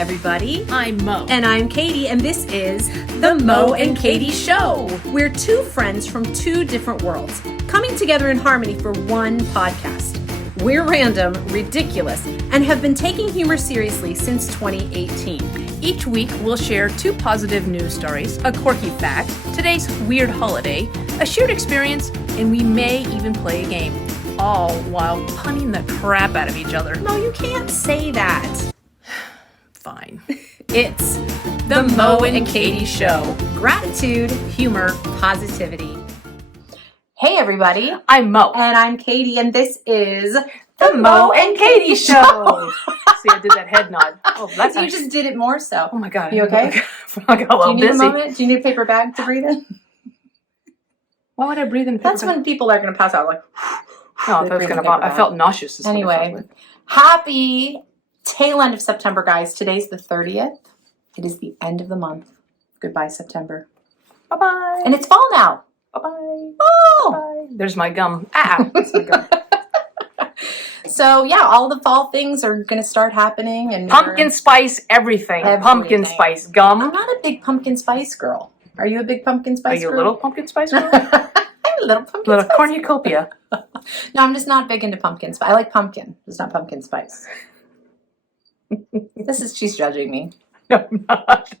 everybody. I'm Mo. And I'm Katie, and this is the Moe and Katie Show. We're two friends from two different worlds, coming together in harmony for one podcast. We're random, ridiculous, and have been taking humor seriously since 2018. Each week, we'll share two positive news stories, a quirky fact, today's weird holiday, a shared experience, and we may even play a game, all while punning the crap out of each other. No, you can't say that. Fine. It's the Moe and Katie Show. Gratitude, humor, positivity. Hey everybody, I'm Mo. and I'm Katie, and this is the Moe and Katie Show. See, I did that head nod. Oh, that's You just did it more so. Oh my God. You okay? I got a little Do you need busy. a moment? Do you need a paper bag to breathe in? Why would I breathe in a paper That's bag? when people are going to pass out like... No, I felt nauseous. Anyway, happy tail end of September, guys. Today's the 30th. It is the end of the month. Goodbye, September. Bye-bye. And it's fall now. Bye-bye. Oh! Bye. There's my gum. Ah, that's my gum. So, yeah, all the fall things are going to start happening. And Pumpkin spice, everything. Pumpkin spice, gum. I'm not a big pumpkin spice girl. Are you a big pumpkin spice Are you girl? a little pumpkin spice girl? I'm a little pumpkin Little spice. cornucopia. No, I'm just not big into pumpkin spice. I like pumpkin. It's not pumpkin spice. She's judging me. No, I'm not.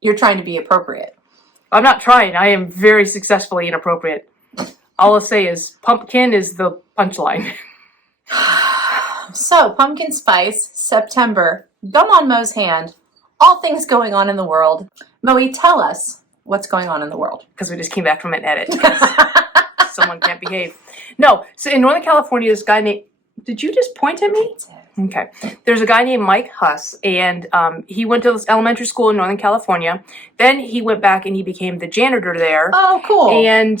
You're trying to be appropriate. I'm not trying. I am very successfully inappropriate. All I'll say is pumpkin is the punchline. So, pumpkin spice, September, gum on Mo's hand, all things going on in the world. Moe, tell us what's going on in the world. Because we just came back from an edit. Someone can't behave. No, so in Northern California, this guy named... Did you just point at me? Okay. There's a guy named Mike Huss, and he went to this elementary school in Northern California. Then he went back and he became the janitor there. Oh, cool. And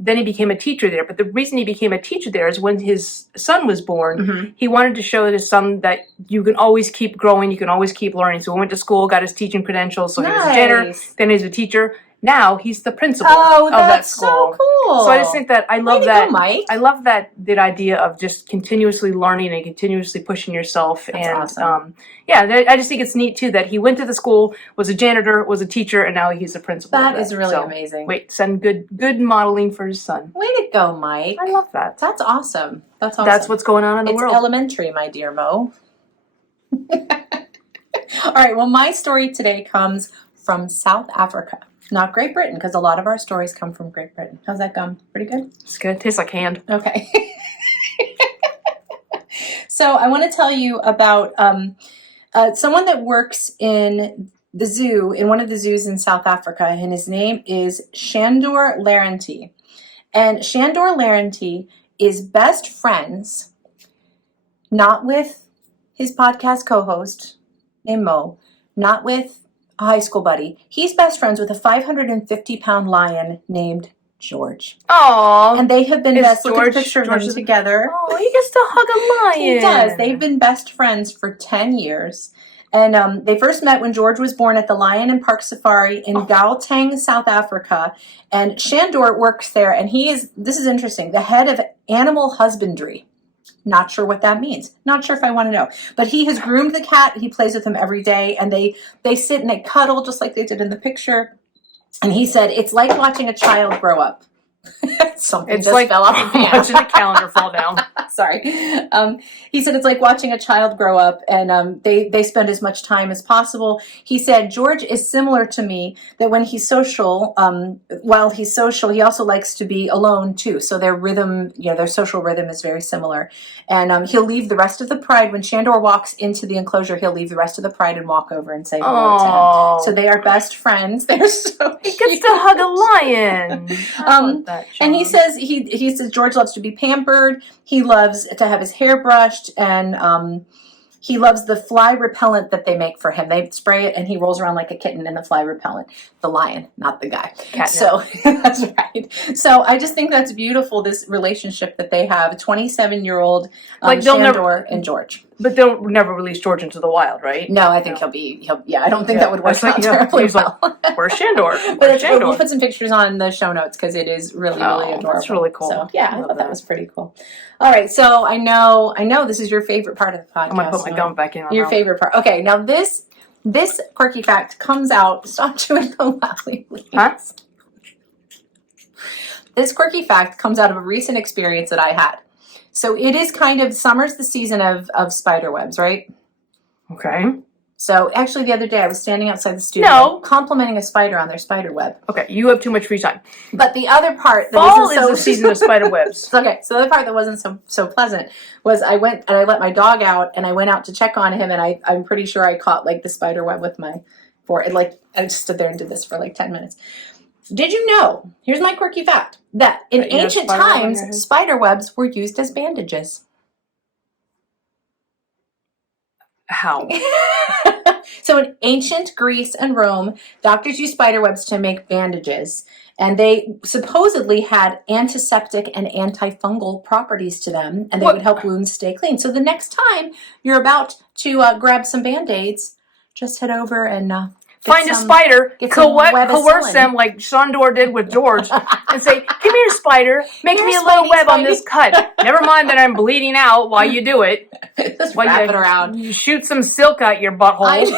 then he became a teacher there. But the reason he became a teacher there is when his son was born, he wanted to show his son that you can always keep growing, you can always keep learning. So he went to school, got his teaching credentials, so he was a janitor, then he was a teacher. Now he's the principal of that school. So cool. So I just think that I love that. Go, Mike. I love that idea of just continuously learning and continuously pushing yourself. That's and awesome. I just think it's neat too that he went to the school, was a janitor, was a teacher, and now he's a principal. That is really amazing. Wait, send good modeling for his son. Way to go, Mike. I love that. That's awesome. That's awesome. That's what's going on in the world. It's elementary, my dear Mo. All right, well, my story today comes from South Africa. Not Great Britain, because a lot of our stories come from Great Britain. How's that gum? Pretty good? It's good. It tastes like hand. Okay. So I want to tell you about someone that works in the zoo, in one of the zoos in South Africa, and his name is Shandor Larenty. And Shandor Larenty is best friends, not with his podcast co-host named Mo, not with a high school buddy. He's best friends with a 550-pound lion named George. Aww. And they have been best. Look at the George- picture of George them is- together. Oh, he gets to hug a lion. He does. They've been best friends for 10 years. And they first met when George was born at the Lion and Park Safari in Gauteng, South Africa. And Shandor works there, and this is interesting, the head of animal husbandry. Not sure what that means. Not sure if I want to know. But he has groomed the cat. He plays with him every day. And they sit and they cuddle just like they did in the picture. And he said, it's like watching a child grow up. Something It's just like fell off the pan. watching the calendar fall down. Sorry. He said it's like watching a child grow up, and they spend as much time as possible. He said, George is similar to me, that when he's social, while he's social, he also likes to be alone too. So their social rhythm is very similar. And he'll leave the rest of the pride. When Shandor walks into the enclosure, he'll leave the rest of the pride and walk over and say hello to him. So they are best friends. They're so He gets to hug a lion. I love that, and he John. says he says George loves to be pampered. He loves to have his hair brushed, and he loves the fly repellent that they make for him. They spray it, and he rolls around like a kitten in the fly repellent. The lion, not the guy. Catnip. So that's right. So I just think that's beautiful. This relationship that they have, 27-year-old Like they'll Shandor and George. But they'll never release George into the wild, right? No, I think I don't think that would work out terribly he's well. Like, where's Shandor? But we'll put some pictures on the show notes because it is really adorable. That's really cool. So I thought that was pretty cool. All right, so I know this is your favorite part of the podcast. I'm gonna put my gum back in. Your favorite part. Okay, now this quirky fact comes out. Stop chewing so loudly, please. Huh? This quirky fact comes out of a recent experience that I had. So it is kind of summer's the season of spider webs, right? Okay. So actually, the other day I was standing outside the studio complimenting a spider on their spider web. Okay, you have too much free time. But the other part that fall is the season of spider webs. Okay, so the other part that wasn't so pleasant was I went and I let my dog out and I went out to check on him and I'm pretty sure I caught like the spider web with my fork. Like I just stood there and did this for like 10 minutes. Did you know? Here's my quirky fact that in ancient times spider webs were used as bandages. How? So in ancient Greece and Rome, doctors used spider webs to make bandages, and they supposedly had antiseptic and antifungal properties to them, and they would help wounds stay clean. So the next time you're about to grab some Band-Aids, just head over and find a spider, coerce them like Shandor did with George, and say, "Come here, spider, make me a little web on this cut. Never mind that I'm bleeding out while you do it. Just wrap it around. You shoot some silk out your butthole."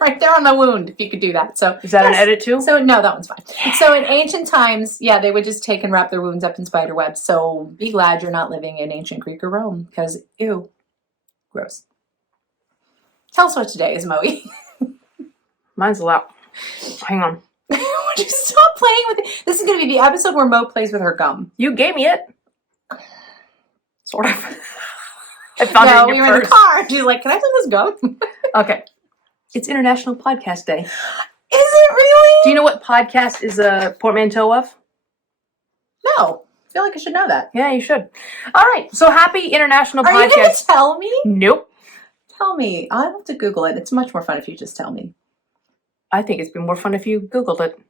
Right there on the wound, if you could do that. So is that an edit too? So no, that one's fine. So in ancient times, they would just take and wrap their wounds up in spider webs. So be glad you're not living in ancient Greek or Rome, because ew, gross. Tell us what today is, Moe. Mine's loud. Hang on. Would you stop playing with it? This is going to be the episode where Moe plays with her gum. You gave me it. Sort of. I found it in your we were in the car. She's like, "Can I play this gum?" Okay. It's International Podcast Day. Is it really? Do you know what podcast is a portmanteau of? No. I feel like I should know that. Yeah, you should. All right. So happy International Podcast. Are you going to tell me? Nope. Tell me. I'll have to Google it. It's much more fun if you just tell me. I think it's been more fun if you Googled it.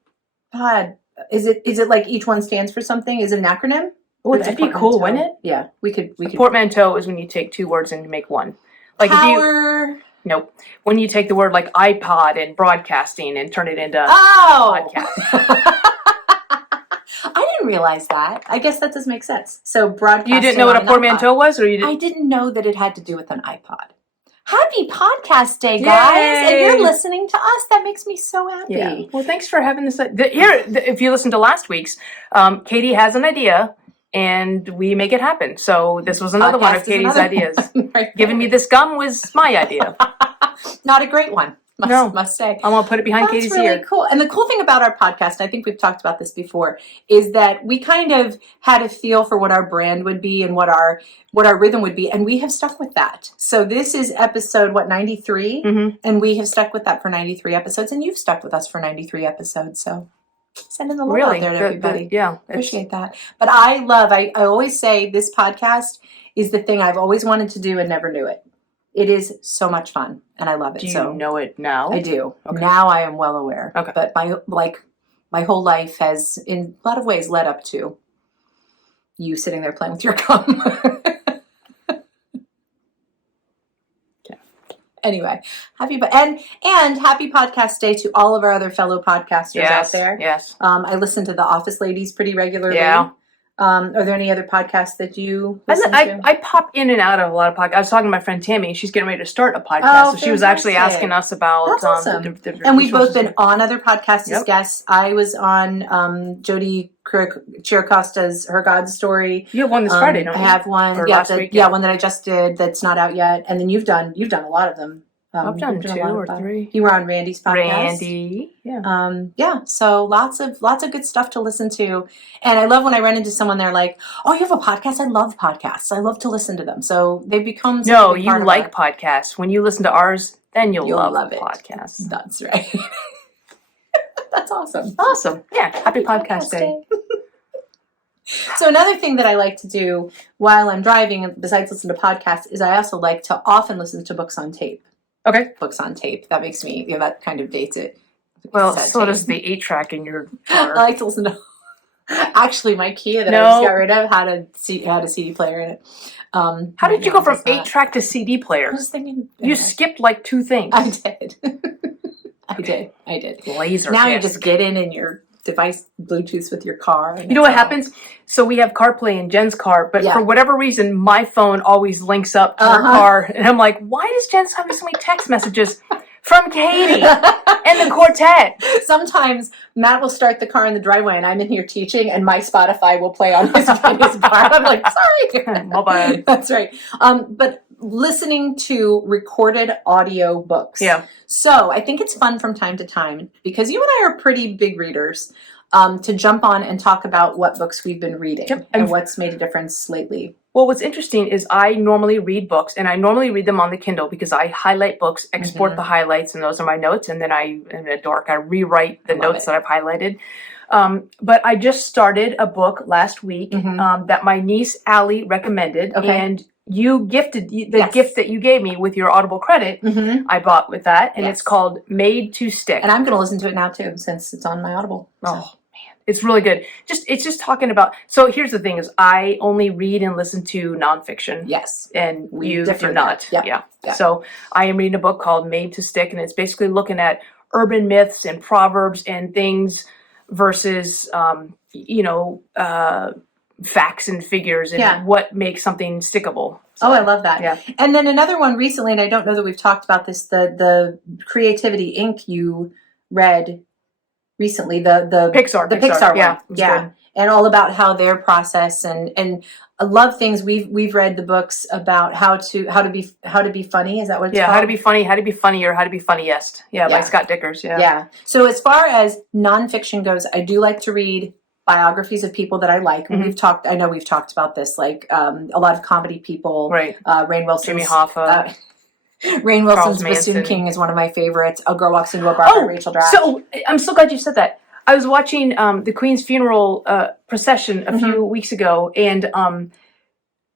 God, is it like each one stands for something? Is it an acronym? Oh, that'd be cool, wouldn't it? Yeah, we could. Portmanteau is when you take two words and you make one. Like Power. Nope. When you take the word like iPod and broadcasting and turn it into podcast. I didn't realize that. I guess that does make sense. So broadcasting. You didn't know what a portmanteau was, or you didn't? I didn't know that it had to do with an iPod. Happy Podcast Day, guys! Yay! And you're listening to us. That makes me so happy. Yeah. Well, thanks for having this. Here, if you listen to last week's, Katie has an idea, and we make it happen. So this was another one of Katie's ideas. Right. Giving me this gum was my idea. Not a great one. Must say. I'm going to put it behind Katie's ear. That's really cool. And the cool thing about our podcast, I think we've talked about this before, is that we kind of had a feel for what our brand would be and what our rhythm would be, and we have stuck with that. So this is episode, 93? Mm-hmm. And we have stuck with that for 93 episodes, and you've stuck with us for 93 episodes, so sending the love out there to everybody. Appreciate that. But I always say this podcast is the thing I've always wanted to do and never knew it. It is so much fun, and I love it. Do you know it now? I do. Okay. Now I am well aware. Okay. But my whole life has, in a lot of ways, led up to you sitting there playing with your gum. Okay. Anyway, happy Podcast Day to all of our other fellow podcasters out there. Yes. I listen to the Office Ladies pretty regularly. Yeah. Are there any other podcasts that you listen to? I pop in and out of a lot of podcasts. I was talking to my friend Tammy, and she's getting ready to start a podcast. So she was actually asking us about awesome. And we've both been on other podcasts as guests. I was on Jodie Chiricosta's Her God Story. You have one this Friday, don't you? I have one. Last week, one that I just did that's not out yet. And then you've done a lot of them. I've done 2 or 3. You were on Randy's podcast. Randy, yeah. So lots of good stuff to listen to. And I love when I run into someone, they're like, "Oh, you have a podcast? I love podcasts. I love to listen to them." So they become you like podcasts. When you listen to ours, then you'll love it. Podcasts. That's right. That's awesome. Awesome. Yeah. Happy Podcast Day. So another thing that I like to do while I'm driving, besides listen to podcasts, is I also like to often listen to books on tape. Okay. Books on tape. That makes me, that kind of dates it. Well, so does the 8-track in your car. I like to listen to Actually, my Kia that I No. just got rid of had a CD player in it. How did you go from 8-track to CD I player? was thinking You skipped like 2 things. I did. I did. Laser Now you disc. just get in your device Bluetooth with your car. And You know what that's all. happens? So we have CarPlay in Jen's car, but Yeah. for whatever reason, my phone always links up to her car. And I'm like, why does Jen send me so many text messages from Katie and the quartet? Sometimes Matt will start the car in the driveway and I'm in here teaching and my Spotify will play on his car. I'm like, sorry. My bad. That's right. But listening to recorded audio books. Yeah. So I think it's fun from time to time because you and I are pretty big readers to jump on and talk about what books we've been reading and what's made a difference lately. Well, what's interesting is I normally read books, and I normally read them on the Kindle because I highlight books, export the highlights, and those are my notes, and then I'm a dork. I rewrite the notes that I've highlighted. But I just started a book last week that my niece Allie recommended, and you gifted the gift that you gave me with your Audible credit. I bought with that, and it's called Made to Stick. And I'm going to listen to it now too, since it's on my Audible. So. Oh. It's really good. It's just talking about. So here's the thing: is I only read and listen to nonfiction. Yes, and you do differ not. there. Yeah. So I am reading a book called Made to Stick, and it's basically looking at urban myths and proverbs and things versus, facts and figures and what makes something stickable. So, I love that. Yeah. And then another one recently, and I don't know that we've talked about this, the Creativity Inc. you read recently, the Pixar one. Yeah. Good. And all about how their process and I love things we've read the books about how to be funny. Is that what it's called? How to be funny, how to be funnier, how to be funniest. By Scott Dickers. Yeah. So as far as nonfiction goes, I do like to read biographies of people that I like. I know we've talked about this, like a lot of comedy people. Right. Rainn Wilson's Jimmy Hoffa. Rainn Wilson's Bassoon King is one of my favorites. A Girl Walks Into a Bar by Rachel Dratch. So I'm so glad you said that. I was watching the Queen's funeral procession a few weeks ago, and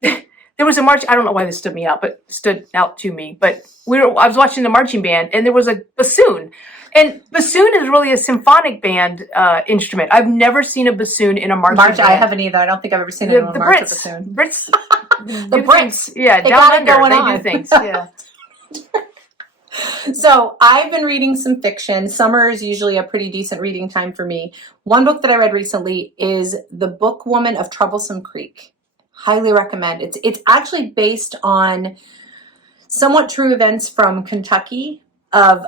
there was a march. I don't know why this stood out to me, but I was watching the marching band, and there was a bassoon. And bassoon is really a symphonic band instrument. I've never seen a bassoon in a marching band. I haven't either. I don't think I've ever seen anyone march a bassoon. Brits. The Brits. Yeah, they down got under, it going they on. do things. Yeah. So I've been reading some fiction. Summer is usually a pretty decent reading time for me. One book that I read recently is The Bookwoman of Troublesome Creek. Highly recommend. It's actually based on somewhat true events from Kentucky of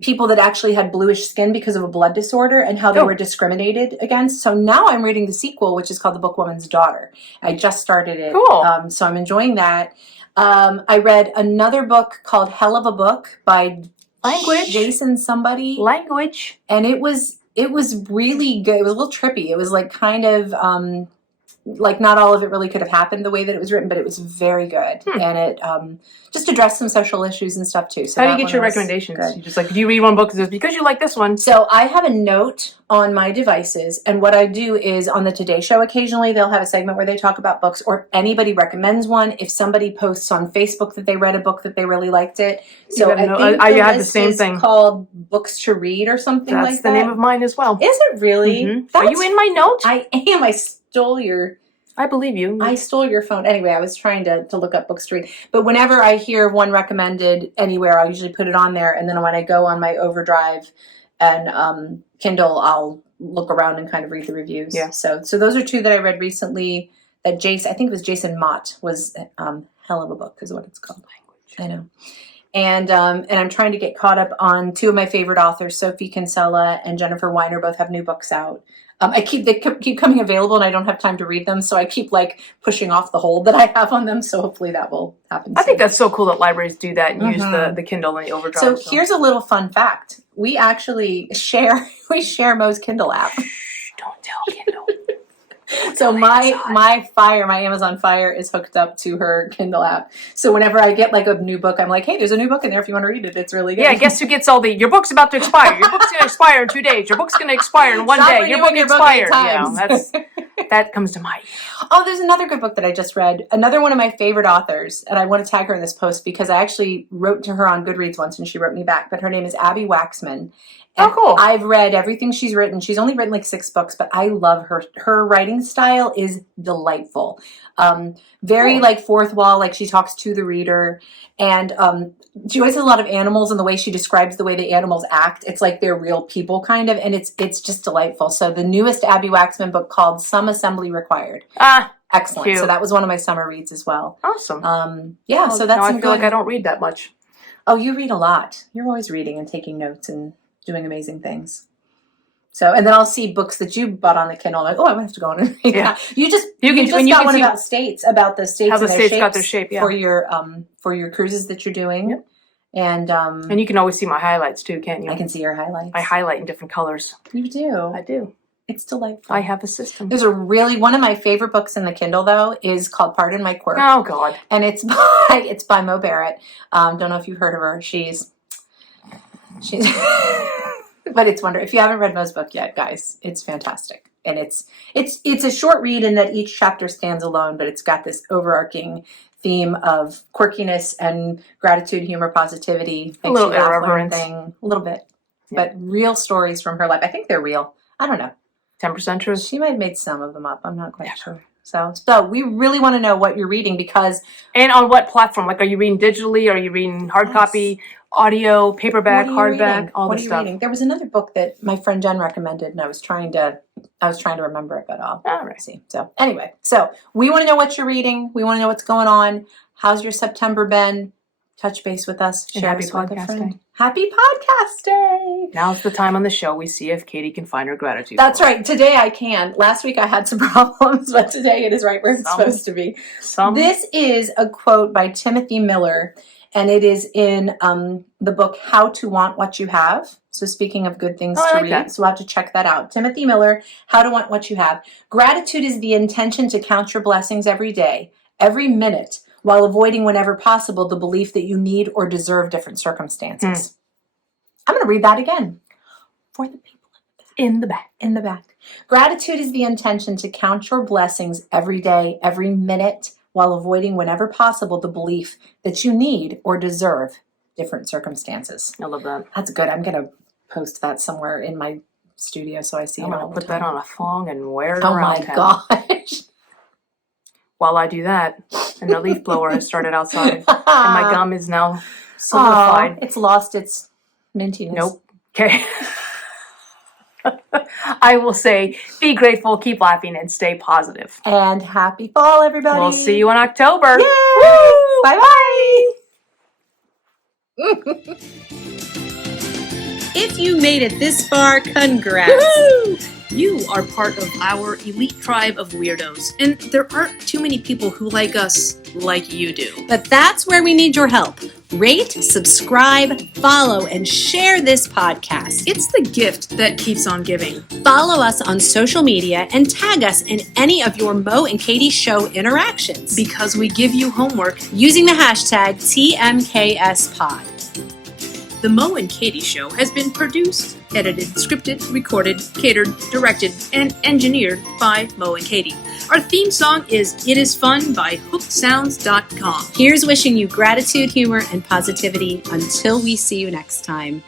people that actually had bluish skin because of a blood disorder and how they were discriminated against. So now I'm reading the sequel, which is called The Bookwoman's Daughter. I just started it. Cool. So I'm enjoying that. I read another book called Hell of a Book by Jason somebody. Language. And it was really good. It was a little trippy. It was like kind of like not all of it really could have happened the way that it was written, but it was very good. And it just addressed some social issues and stuff too. So how do you get your recommendations? You just do you read one book because you like this one? So I have a note on my devices, and what I do is on the Today Show occasionally they'll have a segment where they talk about books, or anybody recommends one. If somebody posts on Facebook that they read a book that they really liked it, so I think I had the same thing called Books to Read or something like that. That's the name of mine as well. Is it really? Are you in my note? I am. I believe you. I stole your phone. Anyway, I was trying to look up books to read. But whenever I hear one recommended anywhere, I'll usually put it on there. And then when I go on my Overdrive and Kindle, I'll look around and kind of read the reviews. Yeah. So those are two that I read recently that I think it was Jason Mott was Hell of a Book is what it's called. I know. And I'm trying to get caught up on two of my favorite authors, Sophie Kinsella and Jennifer Weiner, both have new books out. They keep coming available, and I don't have time to read them, so I keep pushing off the hold that I have on them. So hopefully that will happen soon. I think that's so cool that libraries do that and use the Kindle and the Overdrive. So here's a little fun fact: we actually share Moe's Kindle app. Shh, don't tell Kindle. So my Amazon Fire is hooked up to her Kindle app. So whenever I get a new book, I'm like, hey, there's a new book in there if you want to read it. It's really good. Yeah, guess who gets all your book's about to expire. Your book's going to expire in 2 days. Your book's going to expire in one day. Your book expired. That comes to mind. Oh, there's another good book that I just read. Another one of my favorite authors, and I want to tag her in this post because I actually wrote to her on Goodreads once and she wrote me back. But her name is Abby Waxman. And cool. I've read everything she's written. She's only written like 6 books, but I love her. Her writing style is delightful. Very Cool. like fourth wall, like she talks to the reader. And she always has a lot of animals, and the way she describes the way the animals act, it's like they're real people kind of, and it's just delightful. So the newest Abby Waxman book called Some Assembly Required. Excellent. Cute. So that was one of my summer reads as well. Awesome. Yeah, so that's now I some feel like good- I don't read that much. Oh, you read a lot. You're always reading and taking notes and doing amazing things. So, and then I'll see books that you bought on the Kindle. I'm like, oh, I'm gonna have to go on and read that. You just You got can one see about the states, how the and their states shapes got their shape, yeah. for your cruises that you're doing. Yep. And you can always see my highlights too, can't you? I can see your highlights. I highlight in different colors. You do. I do. It's delightful. I have a system. There's one of my favorite books in the Kindle though is called Pardon My Quirk. Oh God. And it's by Moe Barrett. Don't know if you've heard of her. She's but it's wonderful. If you haven't read Moe's book yet, guys, it's fantastic. And it's a short read in that each chapter stands alone, but it's got this overarching theme of quirkiness and gratitude, humor, positivity, A little makes you laugh, learn irreverence. thing, a little bit. Yeah. But real stories from her life. I think they're real. I don't know. 10% truth. She might have made some of them up. I'm not quite sure. So we really want to know what you're reading because... And on what platform? Like, are you reading digitally? Are you reading hard copy, audio, paperback, hardback, all this stuff? Reading? There was another book that my friend Jen recommended, and I was trying to remember it, but I'll see. So anyway, we want to know what you're reading. We want to know what's going on. How's your September been? Touch base with us. And Share happy us with a podcast friend. day. Happy podcast day. Now's the time on the show we see if Katie can find her gratitude. That's right. Today I can. Last week I had some problems, but today it is right where it's supposed to be. This is a quote by Timothy Miller, and it is in the book How to Want What You Have. So speaking of good things to read, so we'll have to check that out. Timothy Miller, How to Want What You Have. Gratitude is the intention to count your blessings every day, every minute, while avoiding whenever possible the belief that you need or deserve different circumstances. I'm going to read that again for the people in the back. In the back. Gratitude is the intention to count your blessings every day, every minute, while avoiding whenever possible the belief that you need or deserve different circumstances. I love that. That's good. I'm going to post that somewhere in my studio so I see it all the time. I'm going to put that on a thong and wear it around town. Oh my gosh. While I do that, and the leaf blower has started outside, and my gum is now solidified. It's lost its mintiness. Nope. Okay. I will say, be grateful, keep laughing, and stay positive. And happy fall, everybody. We'll see you in October. Yay! Bye-bye. If you made it this far, congrats. Woo! You are part of our elite tribe of weirdos, and there aren't too many people who like us like you do. But that's where we need your help. Rate, subscribe, follow, and share this podcast. It's the gift that keeps on giving. Follow us on social media and tag us in any of your Moe and Katie show interactions. Because we give you homework Using the hashtag TMKSPod. The Moe and Katie Show has been produced, edited, scripted, recorded, catered, directed, and engineered by Moe and Katie. Our theme song is It Is Fun by HookedSounds.com. Here's wishing you gratitude, humor, and positivity until we see you next time.